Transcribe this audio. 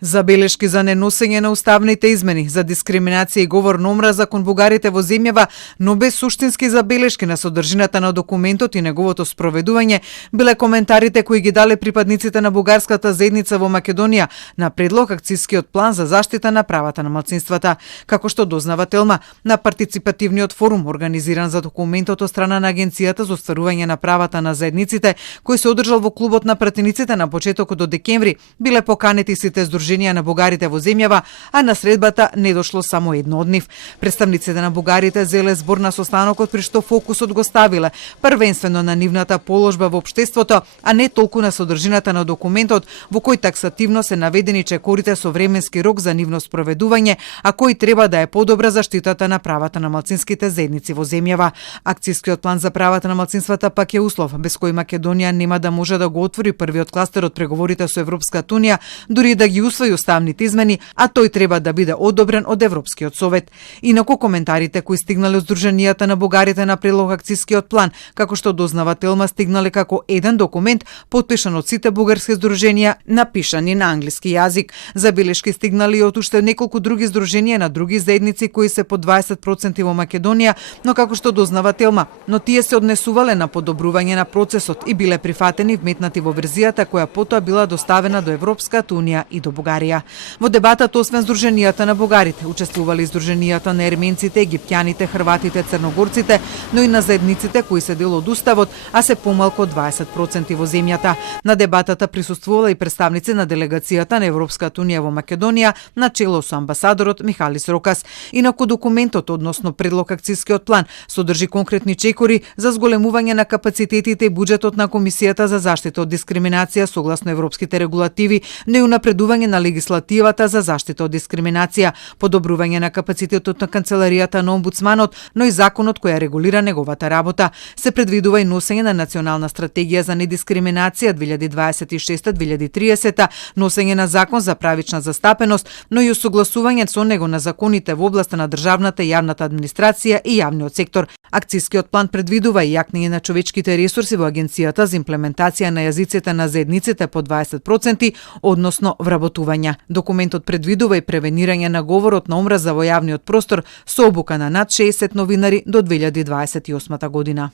Забелешки за неносење на уставните измени, за дискриминација и говор на омраза кон бугарите во земјава, но без суштински забелешки на содржината на документот и неговото спроведување, биле коментарите кои ги дале припадниците на бугарската заедница во Македонија на предлог акцискиот план за заштита на правата на малцинствата. Како што дознава Телма, на партиципативниот форум организиран за документот од страна на Агенцијата за остварување на правата на заедниците, кој се одржал во клубот на пратениците на почетокот од декември, биле поканети сите здруженија на бугарите во земјава, а на средбата не дошло само едно од нив. Представниците на бугарите зеле збор на состанокот при што фокусот го ставиле првенствено на нивната положба во општеството, а не толку на содржината на документот во кој таксативно се наведени чекорите со временски рок за нивно спроведување, а кој треба да е подобра заштитата на правата на малцинските заедници во земјава. Акцискиот план за правата на малцинствата пак е услов без кој Македонија нема да може да го отвори првиот кластер од преговорите со Европската унија, дури да ги усвои уставните измени, а тој треба да биде одобрен од Европскиот совет. Инаку коментарите кои стигнале од Сдруженијата на бугарите на предлог акцискиот план, како што дознава Телма, стигнале како еден документ потпишан од сите бугарски здруженија, напишани на англиски јазик. Забелешки стигнали и од уште неколку други здруженија на други заедници кои се по 20% во Македонија, но како што дознава Телма, но тие се однесувале на подобрување на процесот и биле прифатени вметнати во верзијата која потоа била доставена до Европската унија и до Бугарија. Во дебатата освен Сдруженијата на бугарите учествували Сдруженијата на ерменците, египтјаните, хрватите, црногорците, но и на заедниците кои се дел од уставот, а се помалку од 20% во земјата. На дебатата присуствувала и представници на делегацијата на Европската унија во Македонија на чело со амбасадорот Михалис Рокас. Инаку документот, односно предлог акцискиот план, содржи конкретни чекори за зголемување на капацитетите и буџетот на Комисијата за заштита од дискриминација согласно европските регулативи, но и унапредување на легислативата за заштита од дискриминација, подобрување на капацитетот на канцеларијата на омбудсманот, но и законот кој регулира неговата работа. Се предвидува и носење на национална стратегија за недискриминација 2026-2030, носење на закон за правична застапеност, но и усогласување со него на законите во областа на државната и јавната администрација и јавниот сектор. Акцискиот план предвидува и јакнење на човечките ресурси во Агенцијата за имплементација на јазиците на заедниците по 20%, односно вработување. Документот предвидува и превенирање на говорот на омраза во јавниот простор со обука на над 60 новинари до 2028 година.